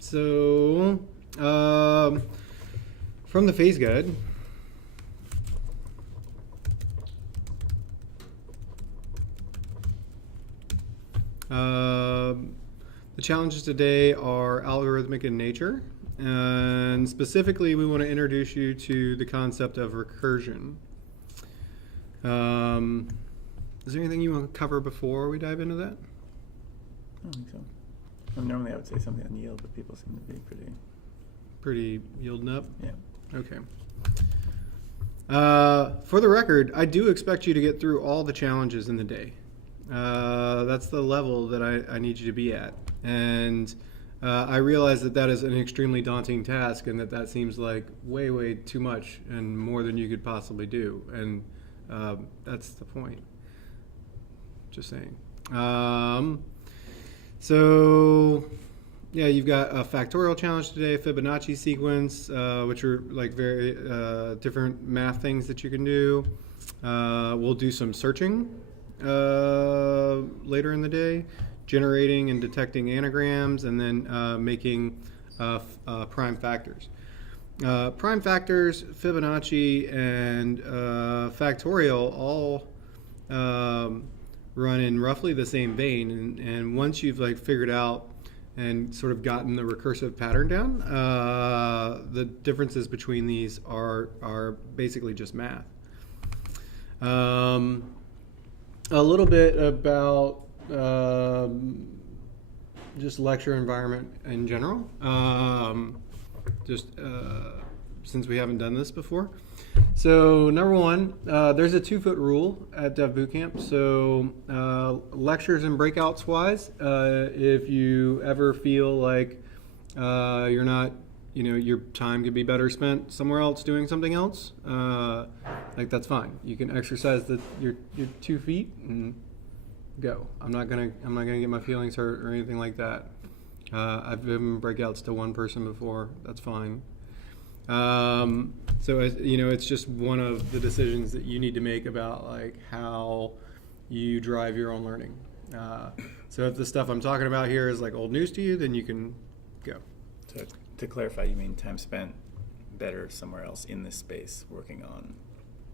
So from the phase guide, the challenges today are algorithmic in nature, and specifically we want to introduce you to the concept of recursion. Is there anything you want to cover before we dive into that? I don't think so. Normally I would say something on yield, but people seem to be Pretty yielding up? yeah. Okay. For the record, I do expect you to get through all the challenges in the day. That's the level that I need you to be at. And I realize that that is an extremely daunting task and that seems like way, way too much and more than you could possibly do. And that's the point. Just saying. So, yeah, you've got a factorial challenge today, Fibonacci sequence, which are like very different math things that you can do. We'll do some searching later in the day, generating and detecting anagrams, and then making prime factors. Prime factors, Fibonacci, and factorial all run in roughly the same vein, and once you've like figured out and sort of gotten the recursive pattern down, the differences between these are basically just math. A little bit about just lecture environment in general, since we haven't done this before. So number one, there's a 2-foot rule at Dev Bootcamp. So lectures and breakouts wise, if you ever feel like you're not, your time could be better spent somewhere else doing something else, like that's fine. You can exercise your 2 feet and go. I'm not gonna get my feelings hurt or anything like that. I've given breakouts to one person before. That's fine. So as it's just one of the decisions that you need to make about like how you drive your own learning. So if the stuff I'm talking about here is like old news to you, then you can go. To clarify, you mean time spent better somewhere else in this space working on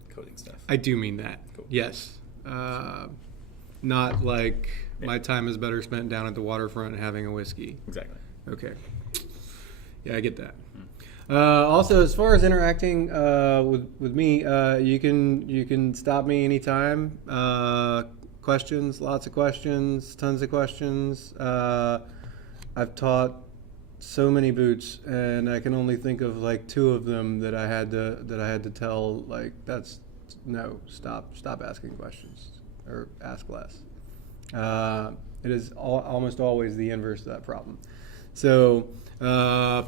coding stuff? I do mean that. Cool. Yes. Not like my time is better spent down at the waterfront having a whiskey. Exactly. Okay. Yeah, I get that. Also, as far as interacting with me, you can stop me anytime. Questions, lots of questions, tons of questions. I've taught so many boots, and I can only think of like 2 of them that I had to tell like stop asking questions or ask less. It is almost always the inverse of that problem. So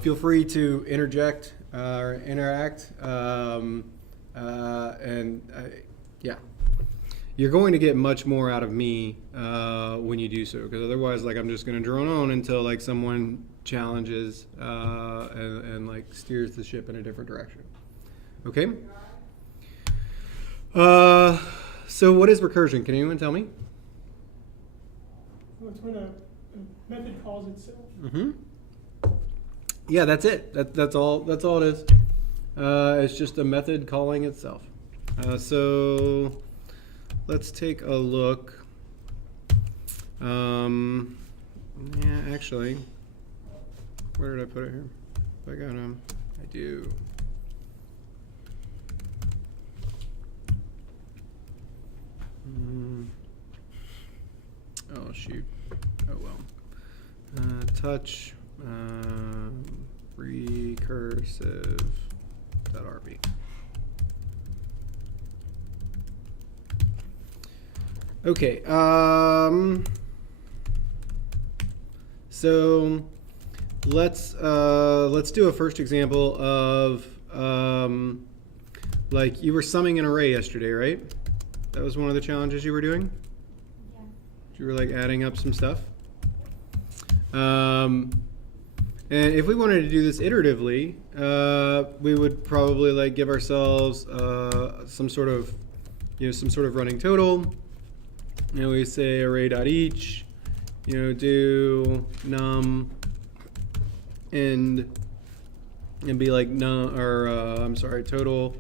feel free to interject or interact, yeah, you're going to get much more out of me when you do so, because otherwise, like, I'm just going to drone on until like someone challenges and like steers the ship in a different direction. Okay. So what is recursion? Can anyone tell me? Well, it's when a method calls itself. Mm-hmm. Yeah, that's it. That's all it is. It's just a method calling itself. So let's take a look. Yeah, actually, where did I put it here? I got I do. Oh shoot. Oh well. Touch recursive.rb. Okay. So let's do a first example of like you were summing an array yesterday, right? That was one of the challenges you were doing? Yeah. You were like adding up some stuff. And if we wanted to do this iteratively, we would probably like give ourselves some sort of running total. We say array.each, do num end and be like num, or I'm sorry, total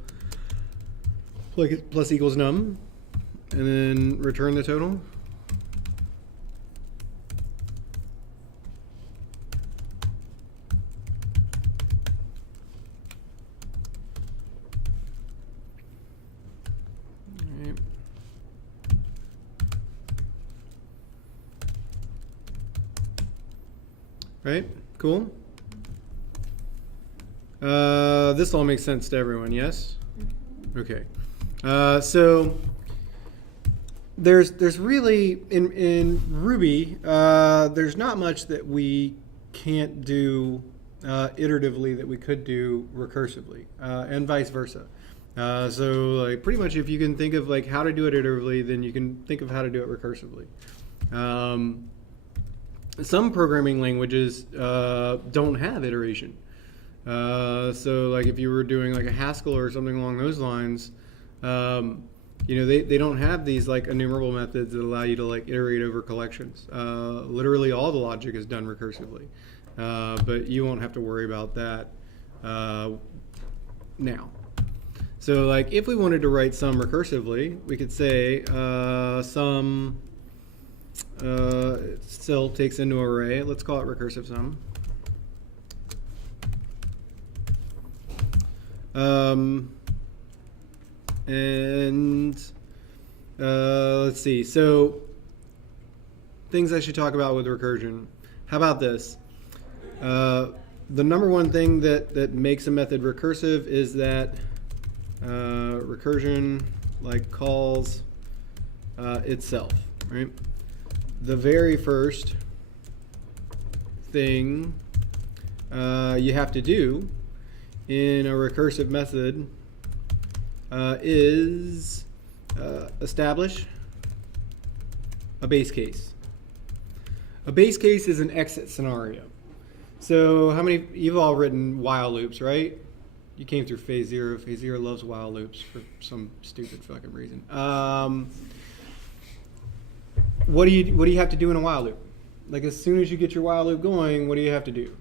plus equals num, and then return the total. Right? Cool. This all makes sense to everyone, yes? Okay. So there's really in Ruby there's not much that we can't do iteratively that we could do recursively, and vice versa. So like pretty much if you can think of like how to do it iteratively, then you can think of how to do it recursively. Some programming languages don't have iteration. So like if you were doing like a Haskell or something along those lines, they don't have these like enumerable methods that allow you to like iterate over collections. Literally all the logic is done recursively, but you won't have to worry about that now. So like if we wanted to write sum recursively, we could say sum it still takes into array. Let's call it recursive sum. Let's see. So things I should talk about with recursion. How about this? The number one thing that makes a method recursive is that recursion like calls itself, right? The very first thing you have to do in a recursive method is establish a base case. A base case is an exit scenario. So how many, you've all written while loops, right? You came through phase zero. Phase zero loves while loops for some stupid fucking reason. What do you have to do in a while loop? Like as soon as you get your while loop going, what do you have to do?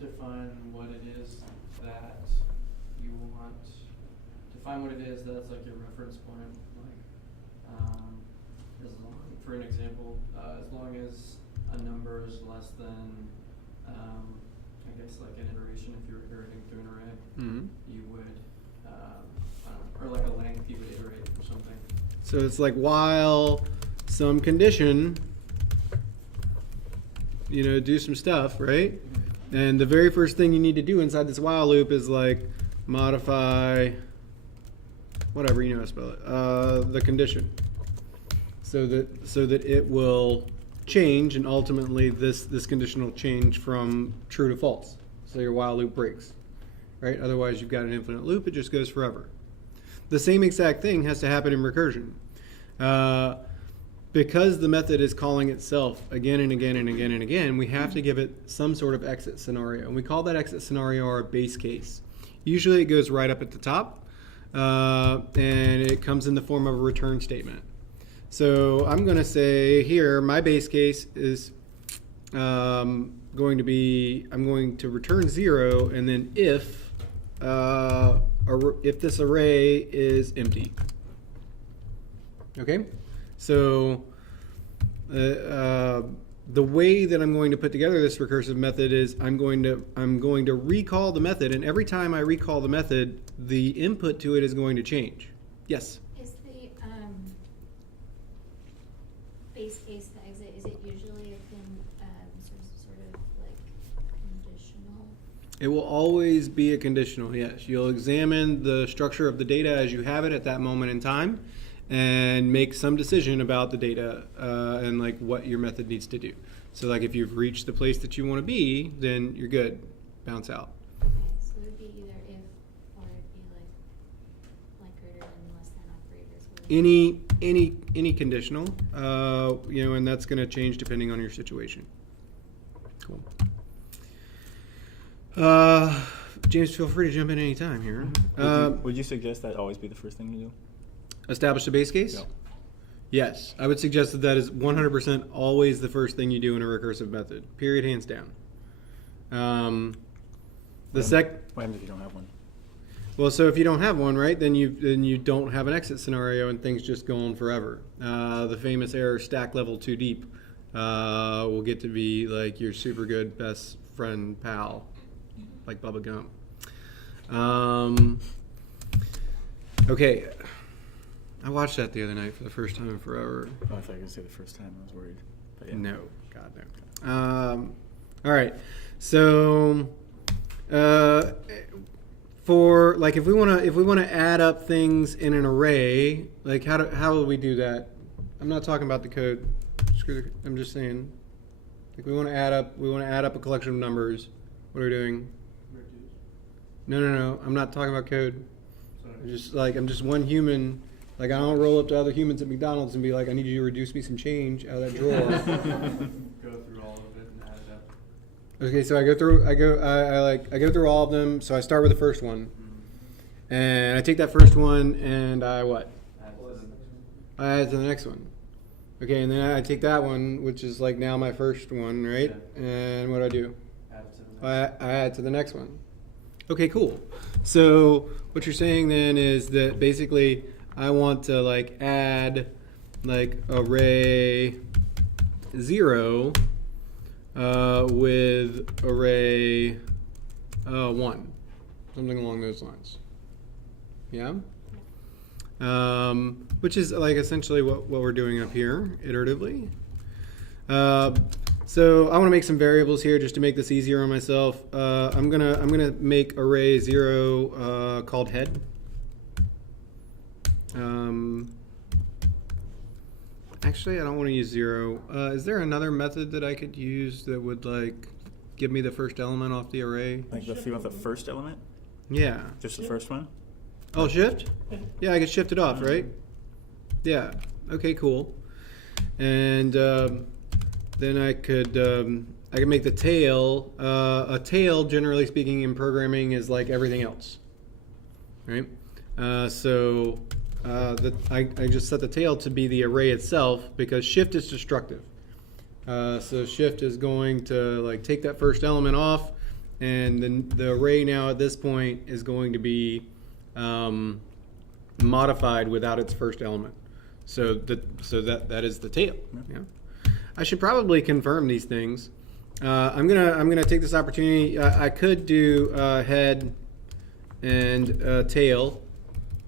Define what it is that you want. Define what it is that's like your reference point. Like, for an example, as long as a number is less than, I guess like an iteration, if you're iterating through an array, you would, or like a length, you would iterate or something. So it's like while some condition, do some stuff, right? And the very first thing you need to do inside this while loop is like modify whatever, how to spell it, the condition, so that it will change, and ultimately this condition will change from true to false. So your while loop breaks, right? Otherwise you've got an infinite loop, it just goes forever. The same exact thing has to happen in recursion. Because the method is calling itself again and again and again and again, we have to give it some sort of exit scenario. And we call that exit scenario our base case. Usually it goes right up at the top, and it comes in the form of a return statement. So I'm going to say here, my base case is I'm going to return 0, and then if this array is empty. Okay? So the way that I'm going to put together this recursive method is I'm going to recall the method, and every time I recall the method, the input to it is going to change. Yes? Is the base case, the exit, is it usually sort of like conditional? It will always be a conditional, yes. You'll examine the structure of the data as you have it at that moment in time, and make some decision about the data and like what your method needs to do. So like if you've reached the place that you want to be, then you're good. Bounce out. Okay, so it would be either if, or it'd be like greater than, less than, operators. Any conditional, and that's going to change depending on your situation. Cool. James, feel free to jump in any time here. Would you suggest that always be the first thing you do? Establish a base case? Yeah. Yes, I would suggest that is 100% always the first thing you do in a recursive method. Period, hands down. The sec. What happens if you don't have one? Well, so if you don't have one, right, then you don't have an exit scenario, and things just go on forever. The famous error, stack level too deep, will get to be like your super good best friend pal, like Bubba Gump. Okay, I watched that the other night for the first time in forever. Oh, I thought you were going to say the first time. I was worried. But yeah. No, God no. All right, so for like if we wanna add up things in an array, like how will we do that? I'm not talking about the code. I'm just saying, like we want to add up a collection of numbers. What are we doing? No. I'm not talking about code. I'm just one human. Like I don't roll up to other humans at McDonald's and be like, I need you to reduce me some change out of that drawer. Go through all of it and add it up. Okay, so I go through all of them. So I start with the first one, and I take that first one and I what? I add to the next one. Okay, and then I take that one, which is like now my first one, right? Yeah. And what do? I add to the next one. Okay, cool. So what you're saying then is that basically I want to like add like array 0 with array 1, something along those lines. Yeah. Which is like essentially what we're doing up here iteratively. So I want to make some variables here just to make this easier on myself. I'm gonna make array 0 called head. Actually, I don't want to use 0. Is there another method that I could use that would like give me the first element off the array? Like if you want the first element? Yeah. Just the first one? Oh, shift? Yeah, I could shift it off, right? Yeah. Okay, cool. And then I could make the tail. A tail, generally speaking, in programming is like everything else, right? I just set the tail to be the array itself because shift is destructive. So shift is going to like take that first element off, and then the array now at this point is going to be modified without its first element. So that is the tail. Yeah. I should probably confirm these things. I'm gonna take this opportunity. I could do head and tail,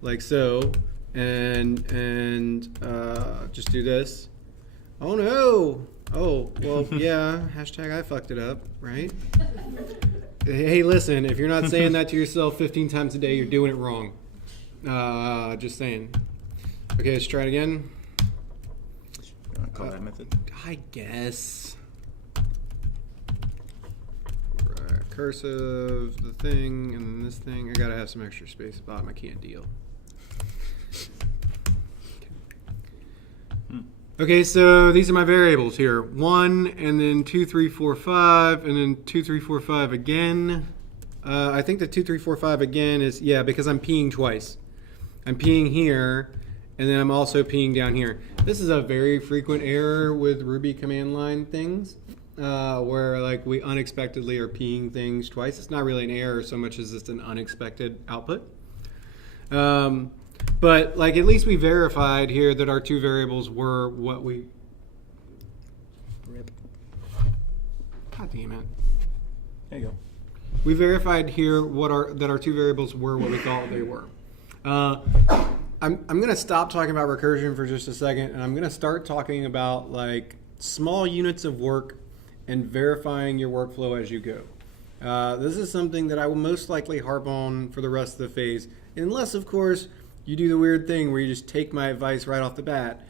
like so, and just do this. Oh no! Oh well, yeah. Hashtag I fucked it up, right? Hey, listen, if you're not saying that to yourself 15 times a day, you're doing it wrong. Just saying. Okay, let's try it again. You want to call that method? I guess. Cursive, the thing, and this thing. I gotta have some extra space. Bottom, I can't deal. Okay, so these are my variables here. 1, and then 2, 3, 4, 5, and then 2, 3, 4, 5 again. I think the 2, 3, 4, 5 again is, yeah, because I'm peeing twice. I'm peeing here, and then I'm also peeing down here. This is a very frequent error with Ruby command line things, where like we unexpectedly are peeing things twice. It's not really an error so much as it's an unexpected output. But like at least we verified here that our two variables were what we. Rip. God damn it. There you go. We verified here that our two variables were what we thought they were. I'm going to stop talking about recursion for just a second, and I'm going to start talking about like small units of work and verifying your workflow as you go. This is something that I will most likely harp on for the rest of the phase, unless, of course, you do the weird thing where you just take my advice right off the bat,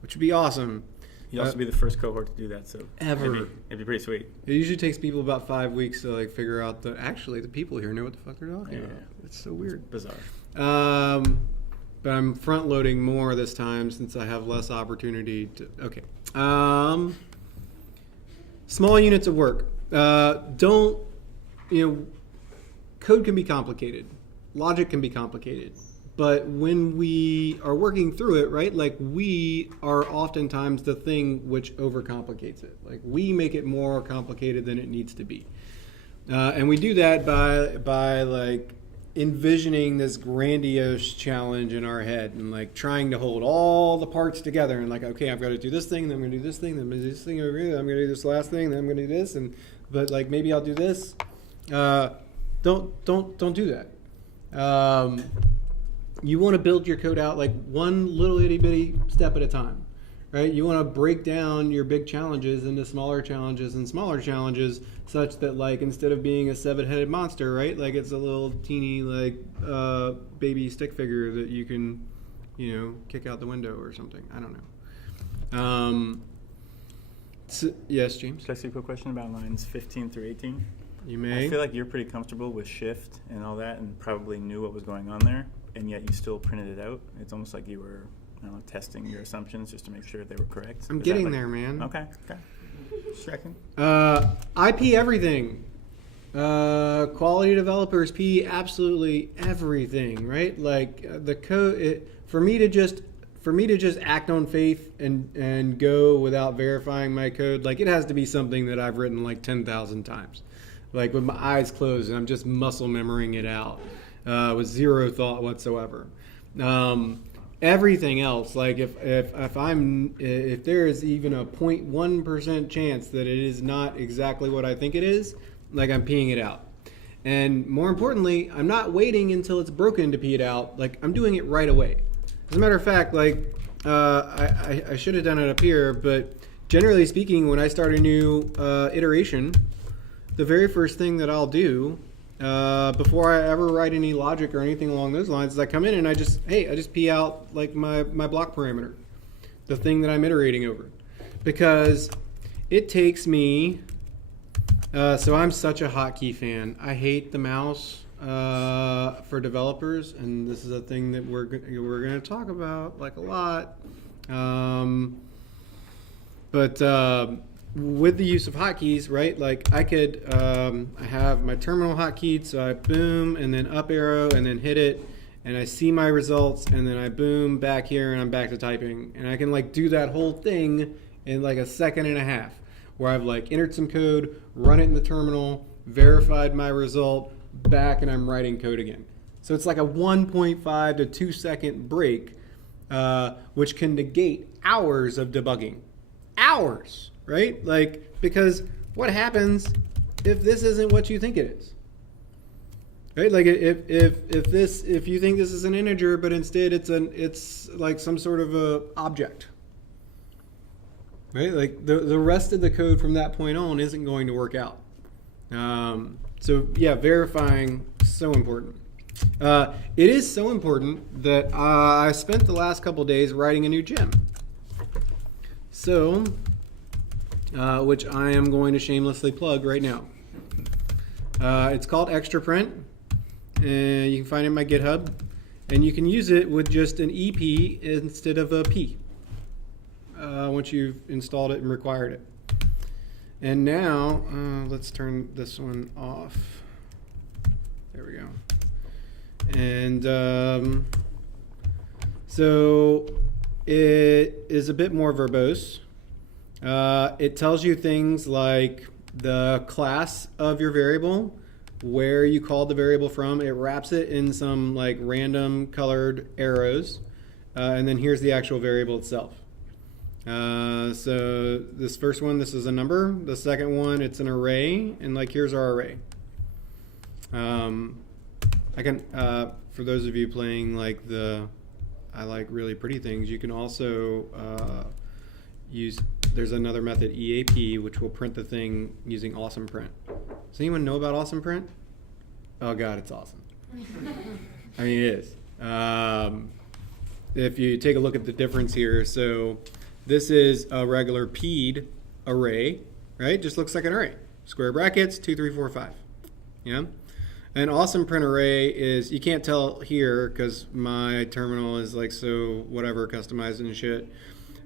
which would be awesome. You'll also be the first cohort to do that, so Ever. it'd be pretty sweet. It usually takes people about 5 weeks to like figure out that actually the people here know what the fuck they're talking about. It's so weird. Bizarre. But I'm front loading more this time since I have less opportunity to. Okay. Small units of work. Code can be complicated. Logic can be complicated. but when we are working through it, right, like we are oftentimes the thing which overcomplicates it. Like we make it more complicated than it needs to be. And we do that by like envisioning this grandiose challenge in our head and like trying to hold all the parts together and like, okay, I've got to do this thing, then I'm going to do this thing, then I'm going to do this thing over here, then I'm going to do this last thing, then I'm going to do this, but like maybe I'll do this. Don't do that. You want to build your code out like one little itty bitty step at a time, right? You want to break down your big challenges into smaller challenges and smaller challenges, such that like instead of being a 7-headed monster, right? Like it's a little teeny like baby stick figure that you can, kick out the window or something. I don't know. Yes, James. Can I ask you a quick question about lines 15 through 18? You may. I feel like you're pretty comfortable with shift and all that and probably knew what was going on there, and yet you still printed it out. It's almost like you were testing your assumptions just to make sure they were correct. I'm getting there, man. Okay. Just checking. IP everything. Quality developers P absolutely everything, right? Like the code, for me to just act on faith and go without verifying my code, like it has to be something that I've written like 10,000 times, like with my eyes closed and I'm just muscle memorying it out with zero thought whatsoever. Everything else, like if there is even a 0.1% chance that it is not exactly what I think it is, like I'm peeing it out. And more importantly, I'm not waiting until it's broken to pee it out. Like I'm doing it right away. As a matter of fact, like I should have done it up here, but generally speaking, when I start a new iteration, the very first thing that I'll do before I ever write any logic or anything along those lines is I come in and I just pee out like my block parameter, the thing that I'm iterating over, because it takes me. So I'm such a hotkey fan. I hate the mouse for developers, and this is a thing that we're going to talk about like a lot. But with the use of hotkeys, right? Like I could, I have my terminal hotkeyed, so I boom and then up arrow and then hit it, and I see my results, and then I boom back here and I'm back to typing, and I can like do that whole thing in like a second and a half, where I've like entered some code, run it in the terminal, verified my result, back, and I'm writing code again. So it's like a 1.5 to 2 second break, which can negate hours of debugging. Hours, right? Like, because what happens if this isn't what you think it is? Right? Like if you think this is an integer, but instead it's like some sort of a object. Right? Like the rest of the code from that point on isn't going to work out. So yeah, verifying so important. It is so important that I spent the last couple days writing a new gem. So, which I am going to shamelessly plug right now. It's called Extra Print, and you can find it in my GitHub, and you can use it with just an EP instead of a P. Once you've installed it and required it. And now, let's turn this one off. There we go. And so it is a bit more verbose. It tells you things like the class of your variable, where you called the variable from. It wraps it in some like random colored arrows. And then here's the actual variable itself. So this first one, this is a number. The second one, it's an array, and like here's our array. I can, for those of you playing like I like really pretty things, you can also use, there's another method, EAP, which will print the thing using awesome print. Does anyone know about awesome print? Oh God, it's awesome. I mean, it is. If you take a look at the difference here, so this is a regular PED array, right? Just looks like an array. Square brackets, 2, 3, 4, 5. Yeah? An awesome print array is, you can't tell here because my terminal is like so whatever, customized and shit.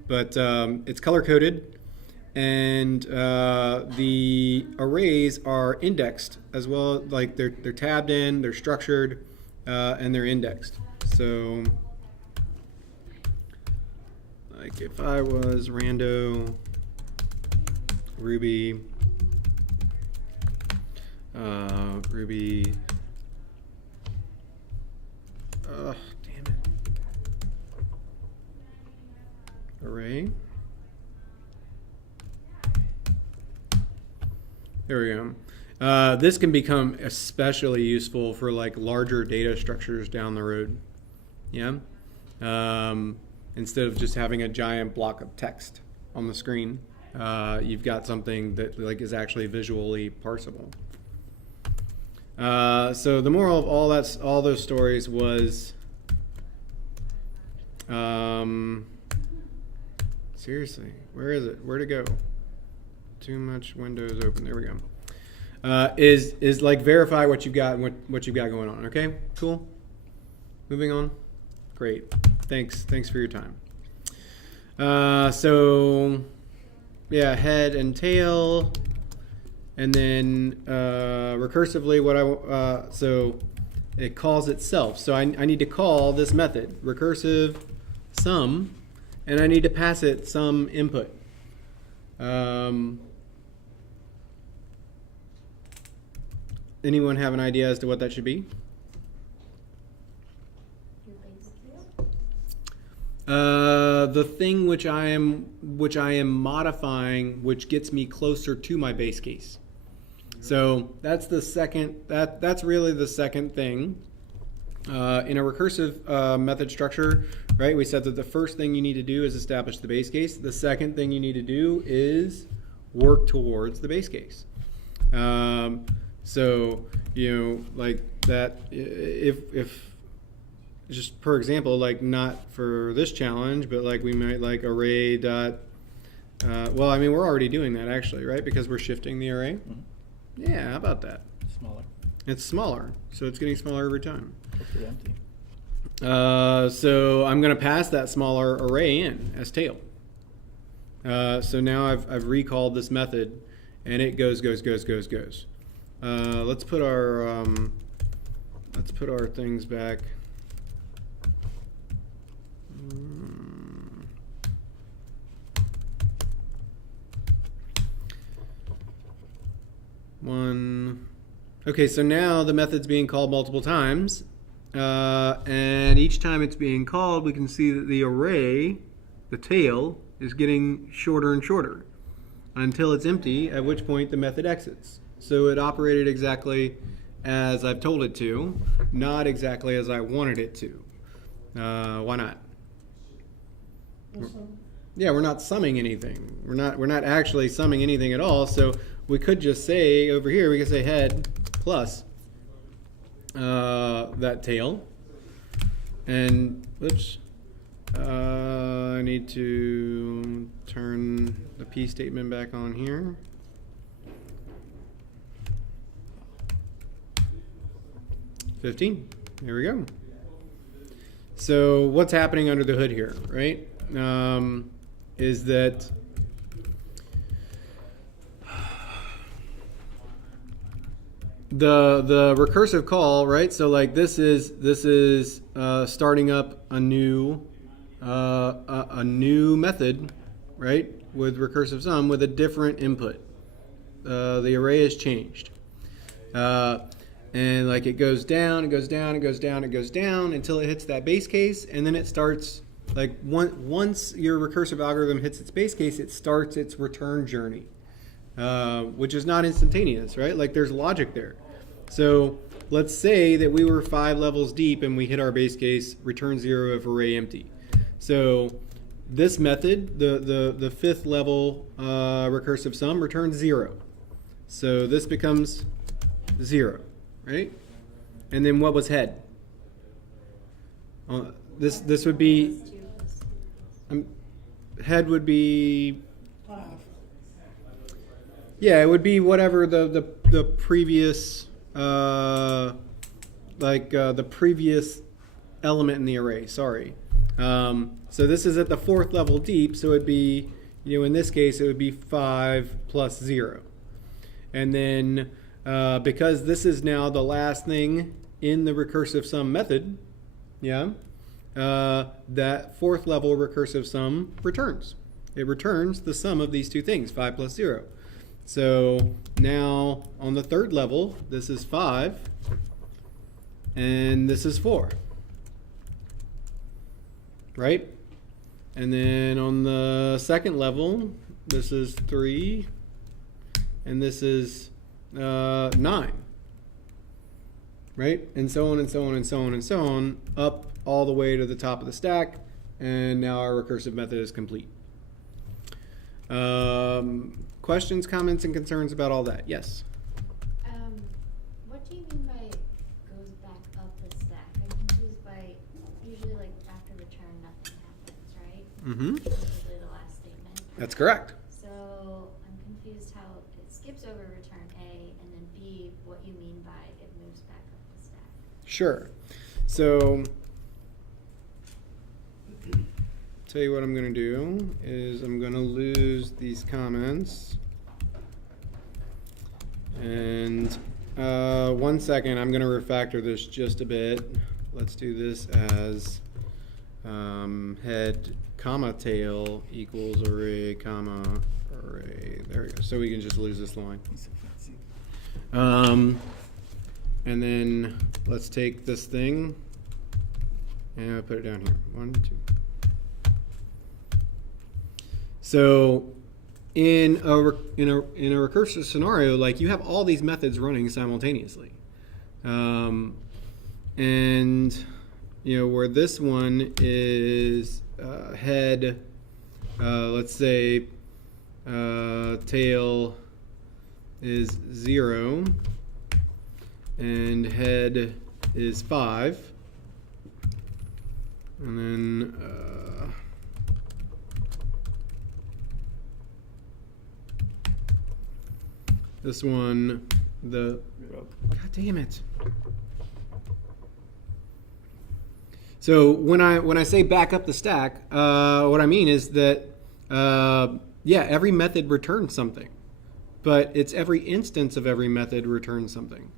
But it's color coded, and the arrays are indexed as well. Like they're tabbed in, they're structured, and they're indexed. So like if I was rando Ruby Ruby damn it, array. There we go. This can become especially useful for like larger data structures down the road. Yeah. Instead of just having a giant block of text on the screen, you've got something that like is actually visually parsable. So the moral of all those stories was, seriously, where is it? Where'd it go? Too much windows open. There we go. Is like verify what you got and what you've got going on. Okay, cool. Moving on. Great. Thanks for your time. So yeah, head and tail, and then recursively so it calls itself. So I need to call this method recursive sum, and I need to pass it some input. Anyone have an idea as to what that should be? Your base case? The thing which I am modifying, which gets me closer to my base case. So that's the second. That's really the second thing. In a recursive method structure, right? We said that the first thing you need to do is establish the base case. The second thing you need to do is work towards the base case. So like that. If just for example, like not for this challenge, but like we might like array dot. Well, I mean we're already doing that actually, right? Because we're shifting the array. Mm-hmm. Yeah, how about that? Smaller. It's smaller, so it's getting smaller every time. Hopefully empty. So I'm going to pass that smaller array in as tail. So now I've recalled this method, and it goes. Let's put our things back. One. Okay, so now the method's being called multiple times, and each time it's being called, we can see that the array, the tail, is getting shorter and shorter until it's empty, at which point the method exits. So it operated exactly as I've told it to, not exactly as I wanted it to. Why not? Yeah, we're not summing anything. We're not actually summing anything at all. So we could just say over here, we could say head plus that tail. And oops, I need to turn the P statement back on here. $15. There we go. So what's happening under the hood here, right? Is that the recursive call, right? So like this is starting up a new method, right? With recursive sum with a different input. The array has changed. And like it goes down until it hits that base case, and then it starts like once your recursive algorithm hits its base case, it starts its return journey, which is not instantaneous, right? Like there's logic there. So let's say that we were 5 levels deep and we hit our base case, return 0 if array empty. So this method, the 5th level recursive sum, returns 0. So this becomes 0. Right? And then what was head? This would be head would be yeah, it would be whatever the previous the previous element in the array. Sorry. So this is at the 4th level deep, so it'd be in this case it would be 5 plus 0, and then because this is now the last thing in the recursive sum method, yeah, that fourth level recursive sum returns. It returns the sum of these two things, 5 plus 0. So now on the third level, this is 5, and this is 4. Right? And then on the second level, this is 3, and this is 9. Right? And so on and so on and so on and so on, up all the way to the top of the stack, and now our recursive method is complete. Questions, comments, and concerns about all that? Yes? What do you mean by goes back up the stack? I'm confused by, usually like after return nothing happens, right? Mm-hmm. That's usually the last statement. That's correct. So I'm confused how it skips over return A, and then B, what you mean by it moves back up the stack. Sure. So, tell you what I'm going to do is I'm going to lose these comments. And 1 second, I'm going to refactor this just a bit. Let's do this as head comma tail equals array comma array. There we go. So we can just lose this line. And then let's take this thing and I'll put it down here. 1, 2. So in a recursive scenario, like you have all these methods running simultaneously, and you know where this one is head, let's say tail is 0, and head is 5, and then this one, God damn it. So when I say back up the stack, what I mean is that yeah, every method returns something, but it's every instance of every method returns something.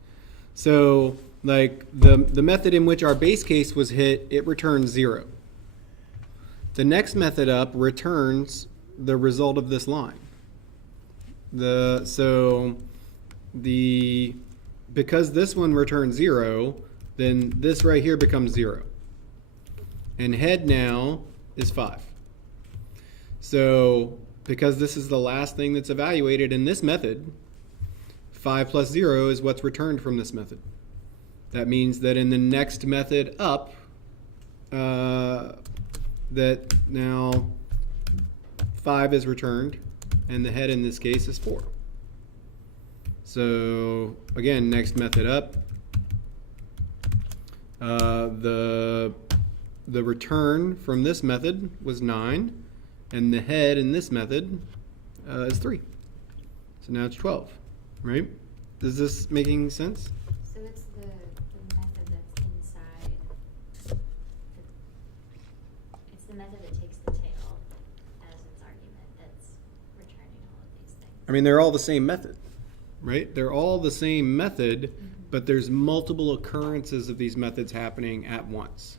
So like the method in which our base case was hit, it returns 0. The next method up returns the result of this line. Because this one returns 0, then this right here becomes 0. And head now is 5. So because this is the last thing that's evaluated in this method, 5 plus 0 is what's returned from this method. That means that in the next method up, that now 5 is returned, and the head in this case is 4. So again, next method up, the return from this method was 9, and the head in this method is 3. So now it's 12, right? Is this making sense? So it's the method that's inside. It's the method that takes the tail as its argument that's returning all of these things. I mean, they're all the same method, right? They're all the same method, but there's multiple occurrences of these methods happening at once,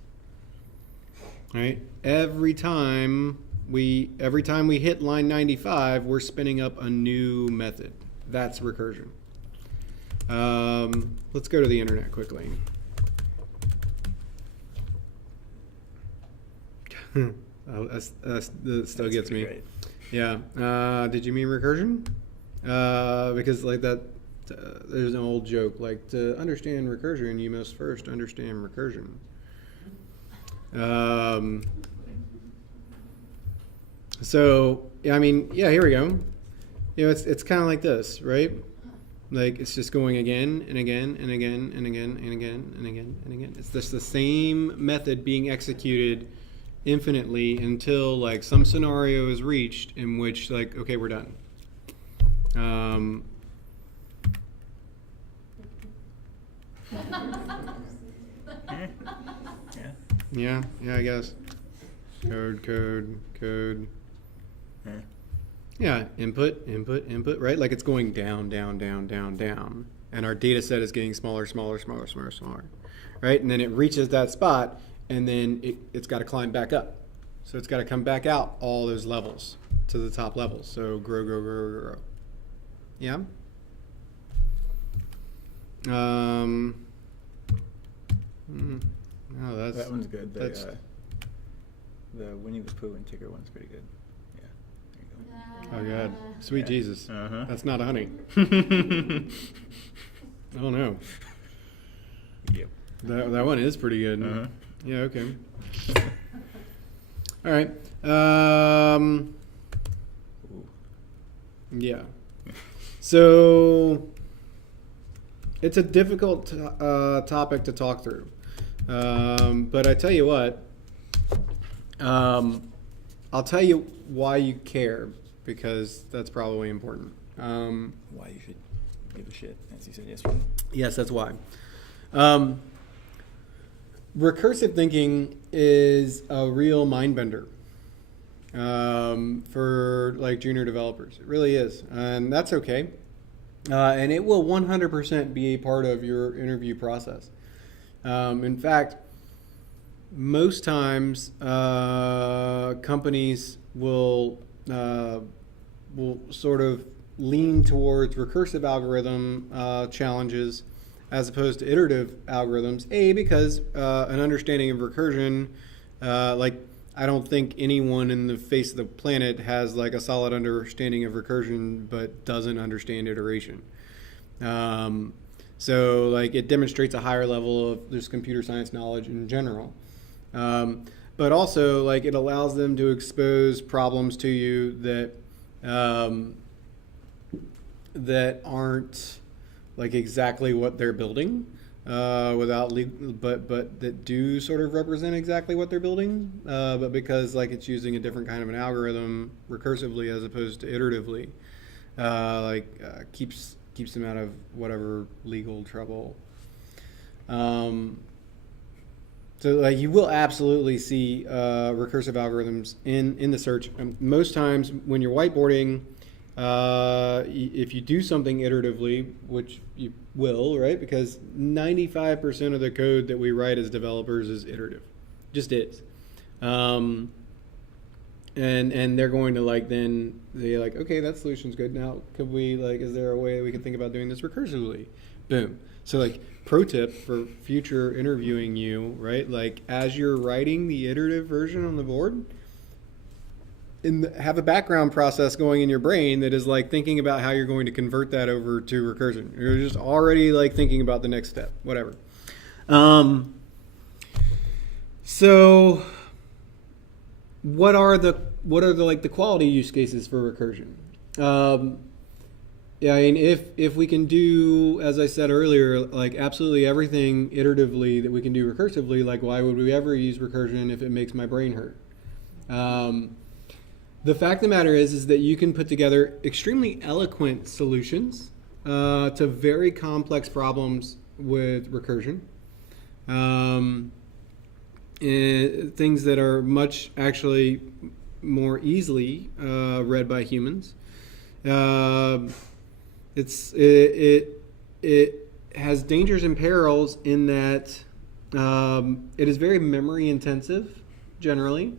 right? Every time we hit line 95, we're spinning up a new method. That's recursion. Let's go to the internet quickly. That still gets me. Great. Yeah. Did you mean recursion? Because like that, there's an old joke, like to understand recursion, you must first understand recursion. So, yeah, I mean, yeah, here we go. You know, it's kind of like this, right? Like it's just going again and again and again and again and again and again and again. It's just the same method being executed infinitely until like some scenario is reached in which like, okay, we're done. Yeah, I guess. Code. Yeah, input, right? Like it's going down, and our data set is getting smaller, right? And then it reaches that spot, and then it's got to climb back up. So it's got to come back out all those levels to the top levels. So grow, grow, grow, grow, grow. Yeah. Oh, That one's good. That's, The Winnie the Pooh and Tigger one's pretty good. Yeah. There you oh God, sweet Yeah. Jesus. Uh-huh. That's not a honey. Oh no. go. Yep. That one is pretty good. Uh-huh. Yeah. Okay. All right. Ooh. Yeah. So it's a difficult topic to talk through, but I tell you what. I'll tell you why you care, because that's probably important. Why you should give a shit, as you said yesterday. Yes, that's why. Recursive thinking is a real mind bender for like junior developers. It really is, and that's okay. And it will 100% be a part of your interview process. In fact, most times companies will sort of lean towards recursive algorithm challenges as opposed to iterative algorithms. Because an understanding of recursion, like I don't think anyone in the face of the planet has like a solid understanding of recursion but doesn't understand iteration. So like it demonstrates a higher level of just computer science knowledge in general. But also like it allows them to expose problems to you that that aren't like exactly what they're building, but that do sort of represent exactly what they're building, but because like it's using a different kind of an algorithm recursively as opposed to iteratively, keeps them out of whatever legal trouble. So like you will absolutely see recursive algorithms in the search. Most times when you're whiteboarding, if you do something iteratively, which you will, right? Because 95% of the code that we write as developers is iterative, just is. And they're going to like then say like, okay, that solution's good. Now, could we like, is there a way we can think about doing this recursively? Boom. So like pro tip for future interviewing you, right? Like as you're writing the iterative version on the board, have a background process going in your brain that is like thinking about how you're going to convert that over to recursion. You're just already like thinking about the next step, whatever. So what are the like the quality use cases for recursion? Yeah, I mean, if we can do, as I said earlier, like absolutely everything iteratively that we can do recursively, like why would we ever use recursion if it makes my brain hurt? The fact of the matter is that you can put together extremely eloquent solutions to very complex problems with recursion. Things that are much actually more easily read by humans. It has dangers and perils in that it is very memory intensive generally,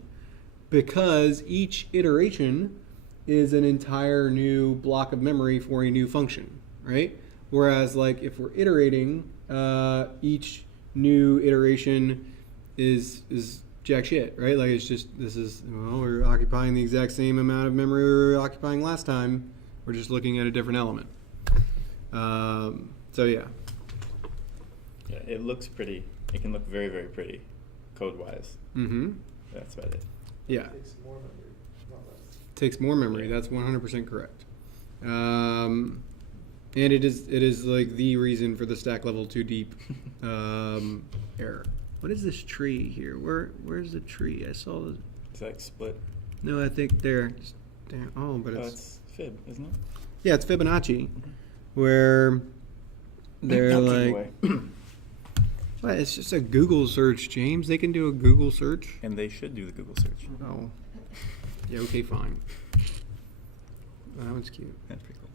because each iteration is an entire new block of memory for a new function, right? Whereas like if we're iterating, each new iteration is jack shit, right? Like it's just, we're occupying the exact same amount of memory we were occupying last time. We're just looking at a different element. So yeah. Yeah, it looks pretty. It can look very, very pretty, code-wise. Mm-hmm. That's about it. Yeah. Takes more memory, not less. Takes more memory. Yeah. That's 100% correct. And it is like the reason for the stack level too deep error. What is this tree here? Where's the tree? I saw the. Is that split? No, I think there. Oh, but It's fib, isn't it? yeah, it's Fibonacci, where they're Not like. away. Well, it's just a Google search, James. They can do a Google search. And they should do the Google search. Oh. Yeah. Okay. Fine. That one's cute. That's pretty cool.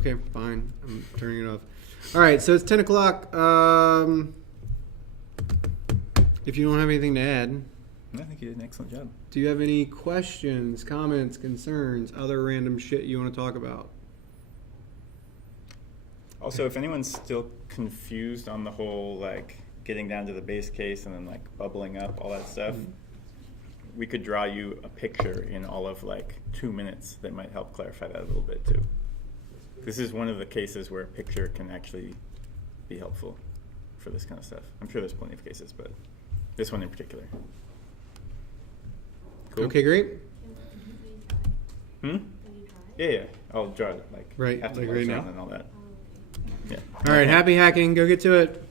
Okay, fine. I'm turning it off. All right, so it's 10 o'clock. If you don't have anything to add, I think you did an excellent job. do you have any questions, comments, concerns, other random shit you want to talk about? Also, if anyone's still confused on the whole, like, getting down to the base case and then, like, bubbling up, all that stuff, we could draw you a picture in all of, like, 2 minutes that might help clarify that a little bit, too. This is one of the cases where a picture can actually be helpful for this kind of stuff. I'm sure there's plenty of cases, but this one in particular. Cool? Okay, great. Hmm? Will you draw it? Yeah, yeah. I'll draw it, like, Right, after like the right sound now? and all that. Oh, okay. Yeah. All right, happy hacking. Go get to it.